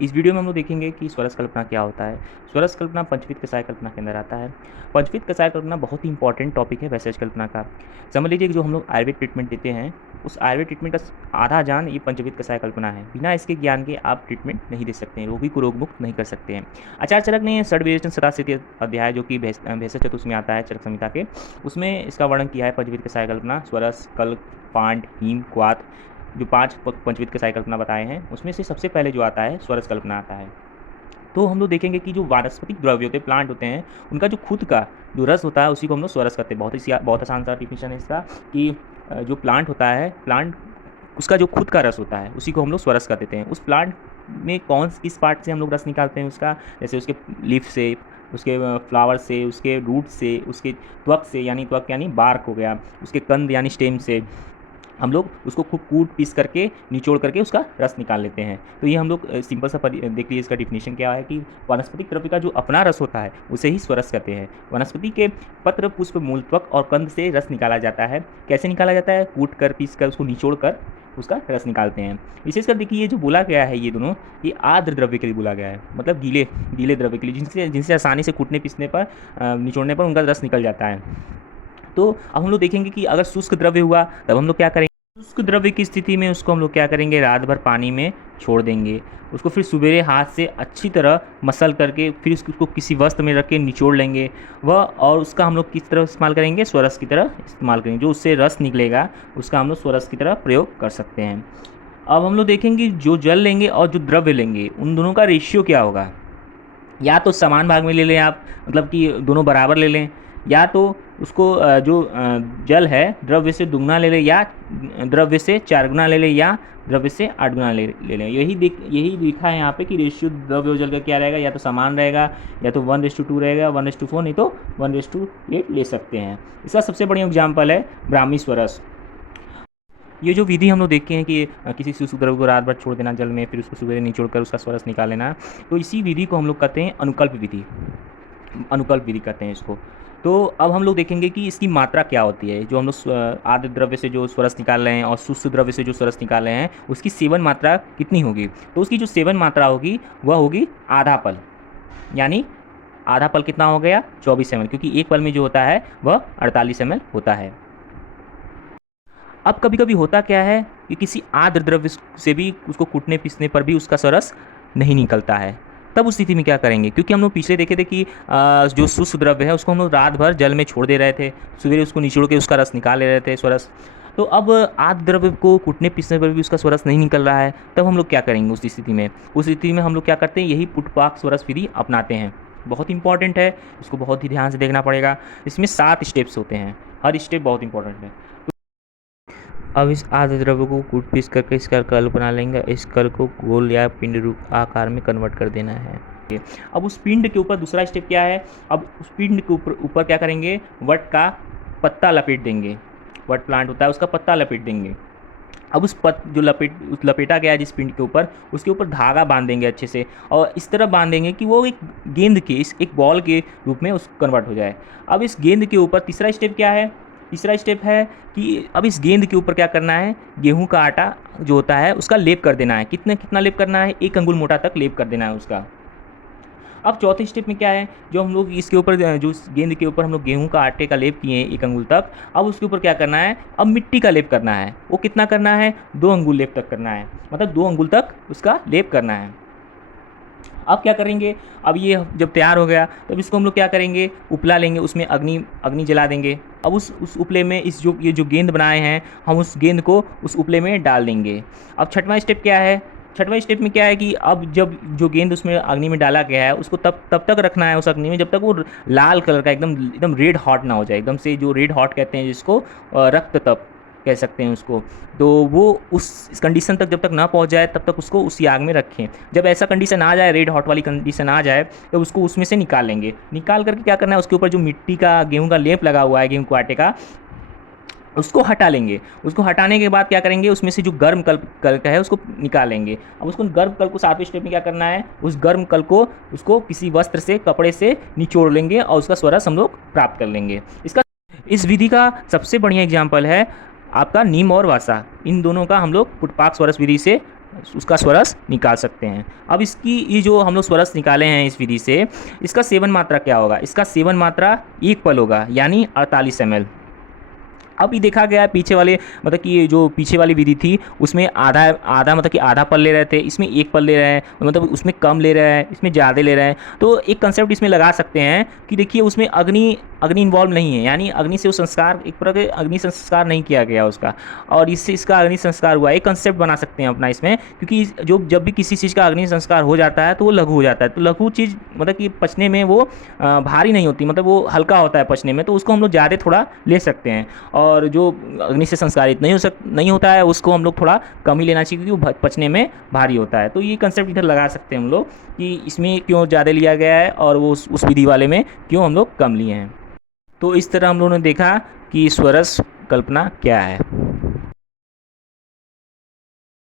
इस वीडियो में हम लोग देखेंगे कि स्वरस कल्पना क्या होता है। स्वरस कल्पना पंचविध कषाय कल्पना के अंदर आता है। पंचविध कषाय कल्पना बहुत ही इंपॉर्टेंट टॉपिक है वैसेज कल्पना का। समझ लीजिए कि जो हम लोग आयुर्वेद ट्रीटमेंट देते हैं, उस आयुर्वेद ट्रीटमेंट का आधा जान ये पंचविध कषाय कल्पना है। बिना इसके ज्ञान के आप ट्रीटमेंट नहीं दे सकते हैं, रोगी को रोग मुक्त नहीं कर सकते हैं। आचार्य चरक ने षड्विवेचन सदास्थिति अध्याय जो कि भेषज चतुर्थ में आता है चरक संहिता के, उसमें इसका वर्णन किया है पंचविध कषाय कल्पना। स्वरस, कल्प, पांड, हीम, क्वाथ, जो 5 पंचविध कषाय कल्पना बताए हैं, उसमें से सबसे पहले जो आता है स्वरस कल्पना आता है। तो हम लोग देखेंगे कि जो वानस्पतिक द्रव्य होते हैं, प्लांट होते हैं, उनका जो खुद का जो रस होता है उसी को हम लोग स्वरस करते हैं। बहुत आसान सा डिफिनेशन है इसका कि जो प्लांट होता है, प्लांट उसका जो खुद का रस होता है उसी को हम लोग स्वरस कर देते हैं। उस प्लांट में किस पार्ट से हम लोग रस निकालते हैं उसका, जैसे उसके लीफ से, उसके फ्लावर से, उसके रूट से, उसके त्वक से, त्वक यानी बार्क हो गया, उसके कंद यानी स्टेम से हम लोग उसको खूब कूट पीस करके निचोड़ करके उसका रस निकाल लेते हैं। तो ये हम लोग सिंपल सा देख लीजिए इसका डिफिनेशन क्या है कि वनस्पतिक द्रव्य का जो अपना रस होता है उसे ही स्वरस कहते हैं। वनस्पति के पत्र, पुष्प, मूल, त्वक और कंद से रस निकाला जाता है। कैसे निकाला जाता है? कूट कर, पीस कर, उसको निचोड़ कर उसका रस निकालते हैं। विशेषकर देखिए ये जो बोला गया है, ये दोनों ये आर्द्र द्रव्य के लिए बोला गया है, मतलब गीले द्रव्य के लिए, जिनसे आसानी से कूटने पीसने पर, निचोड़ने पर उनका रस निकल जाता है। तो अब हम लोग देखेंगे कि अगर शुष्क द्रव्य हुआ तब हम लोग क्या करेंगे। शुष्क द्रव्य की स्थिति में उसको हम लोग क्या करेंगे, रात भर पानी में छोड़ देंगे। उसको फिर सवेरे हाथ से अच्छी तरह मसल करके फिर उसको किसी वस्त्र में रख के निचोड़ लेंगे और उसका हम लोग किस तरह इस्तेमाल करेंगे, स्वरस की तरह इस्तेमाल करेंगे। जो उससे रस निकलेगा उसका हम लोग स्वरस की तरह प्रयोग कर सकते हैं। अब हम लोग देखेंगे जो जल लेंगे और जो द्रव्य लेंगे उन दोनों का रेशियो क्या होगा। या तो समान भाग में ले लें आप, मतलब कि दोनों बराबर ले लें, या तो उसको जो जल है द्रव्य से दुगना ले लें, या द्रव्य से 4 गुना ले लें, या द्रव्य से 8 गुना ले लें। यही लिखा है यहाँ पे कि रेशियो द्रव्य और जल का क्या रहेगा, या तो समान रहेगा, या तो 1:2 रहेगा, 1:4, नहीं तो 1:8 ले सकते हैं। इसका सबसे बढ़िया एग्जाम्पल है ब्राह्मी स्वरस। ये जो विधि हम लोग देखते हैं कि किसी शुष्क द्रव्य को रात भर छोड़ देना जल में, फिर उसको सवेरे निचोड़ कर उसका स्वरस निकाल लेना, तो इसी विधि को हम लोग कहते हैं अनुकल्प विधि। अनुकल्प विधि कहते हैं इसको। तो अब हम लोग देखेंगे कि इसकी मात्रा क्या होती है। जो हम लोग आर्द्र द्रव्य से जो स्वरस निकाल रहे हैं और शुष्क द्रव्य से जो स्वरस निकाल रहे हैं, उसकी सेवन मात्रा कितनी होगी। तो उसकी जो सेवन मात्रा होगी वह होगी आधा पल, यानी आधा पल कितना हो गया, 24 ml, क्योंकि एक पल में जो होता है वह 48 ml होता है। अब कभी कभी होता क्या है कि किसी आर्द्र द्रव्य से भी उसको कूटने पीसने पर भी उसका स्वरस नहीं निकलता है। तब उस स्थिति में क्या करेंगे, क्योंकि हम लोग पिछले देखे थे कि जो शुष्क द्रव्य है उसको हम लोग रात भर जल में छोड़ दे रहे थे, सवेरे उसको निचोड़ के उसका रस निकाल ले रहे थे स्वरस। तो अब आर्द्र द्रव्य को कूटने पीसने पर भी उसका स्वरस नहीं निकल रहा है, तब हम लोग क्या करेंगे उस स्थिति में। उस स्थिति में हम लोग क्या करते हैं, यही पुटपाक स्वरस विधि अपनाते हैं। बहुत इंपॉर्टेंट है, इसको बहुत ही ध्यान से देखना पड़ेगा। इसमें 7 स्टेप्स होते हैं, हर स्टेप बहुत इंपॉर्टेंट है। अब इस आर्द्र द्रव्य को कूट पीस करके इसका कल बना लेंगे। इस कल को गोल या पिंड रूप आकार में कन्वर्ट कर देना है। अब उस पिंड के ऊपर दूसरा स्टेप क्या है, अब उस पिंड के ऊपर क्या करेंगे, वट का पत्ता लपेट देंगे। वट प्लांट होता है, उसका पत्ता लपेट देंगे। अब उस लपेटा गया जिस पिंड के ऊपर, उसके ऊपर धागा बांध देंगे अच्छे से, और इस तरह बांध देंगे कि वो एक गेंद के, एक बॉल के रूप में उस कन्वर्ट हो जाए। अब इस गेंद के ऊपर तीसरा स्टेप क्या है, तीसरा स्टेप है कि अब इस गेंद के ऊपर क्या करना है, गेहूं का आटा जो होता है उसका लेप कर देना है। कितना लेप करना है, 1 अंगुल मोटा तक लेप कर देना है उसका। अब चौथे स्टेप में क्या है, जो हम लोग इसके ऊपर, जो गेंद के ऊपर हम लोग गेहूं का आटे का लेप किए हैं 1 अंगुल तक, अब उसके ऊपर क्या करना है, अब मिट्टी का लेप करना है। वो कितना करना है, 2 अंगुल लेप तक करना है, मतलब 2 अंगुल तक उसका लेप करना है। अब क्या करेंगे, अब ये जब तैयार हो गया तब इसको हम लोग क्या करेंगे, उपला लेंगे, उसमें अग्नि जला देंगे। अब उस उपले में ये जो गेंद बनाए हैं हम उस गेंद को उस उपले में डाल देंगे। अब छठवां स्टेप क्या है, छठवां स्टेप में क्या है कि अब जब जो गेंद उसमें अग्नि में डाला गया है उसको तब तक रखना है उस अग्नि में जब तक वो लाल कलर का एकदम रेड हॉट ना हो जाए, एकदम से जो रेड हॉट कहते हैं जिसको, रक्त तप कह सकते हैं उसको। तो वो उस कंडीशन तक जब तक ना पहुंच जाए तब तक उसको उसी आग में रखें। जब ऐसा कंडीशन आ जाए, रेड हॉट वाली कंडीशन आ जाए, तो उसको उसमें से निकाल लेंगे। निकाल करके क्या करना है, उसके ऊपर जो मिट्टी का गेहूं का लेप लगा हुआ है, गेहूं के आटे का, उसको हटा लेंगे। उसको हटाने के बाद क्या करेंगे, उसमें से जो गर्म कल है उसको निकालेंगे। अब उसको गर्म कल को 7वें स्टेप में क्या करना है, उस गर्म कल को उसको किसी वस्त्र से, कपड़े से निचोड़ लेंगे और उसका स्वरस हम लोग प्राप्त कर लेंगे। इस विधि का सबसे बढ़िया एग्जाम्पल है आपका नीम और वासा। इन दोनों का हम लोग पुटपाक स्वरस विधि से उसका स्वरस निकाल सकते हैं। अब इसकी ये जो हम लोग स्वरस निकाले हैं इस विधि से, इसका सेवन मात्रा क्या होगा? इसका सेवन मात्रा 1 पल होगा, यानी 48 ml। अब ये देखा गया है पीछे वाले मतलब कि ये जो पीछे वाली विधि थी उसमें आधा आधा मतलब कि आधा पल ले रहे थे, इसमें 1 पल ले रहे हैं, मतलब उसमें कम ले रहा है, इसमें ज़्यादा ले रहे हैं। तो एक कंसेप्ट इसमें लगा सकते हैं कि देखिए उसमें अग्नि अग्नि इन्वॉल्व नहीं है, यानी अग्नि से वो संस्कार एक प्रकार के अग्नि संस्कार नहीं किया गया उसका, और इससे इसका अग्नि संस्कार हुआ। एक कंसेप्ट बना सकते हैं अपना इसमें, क्योंकि जो जब भी किसी चीज़ का अग्नि संस्कार हो जाता है तो वो लघु हो जाता है। तो लघु चीज़ मतलब कि पचने में वो भारी नहीं होती, मतलब वो हल्का होता है पचने में, तो उसको हम लोग ज़्यादा थोड़ा ले सकते हैं। और जो अग्नि से संस्कारित नहीं होता है उसको हम लोग थोड़ा कम ही लेना चाहिए, क्योंकि वो पचने में भारी होता है। तो ये कंसेप्ट इधर लगा सकते हैं हम लोग कि इसमें क्यों ज़्यादा लिया गया है और वो उस विधि वाले में क्यों हम लोग कम लिए हैं। तो इस तरह हम लोगों ने देखा कि स्वरस कल्पना क्या है।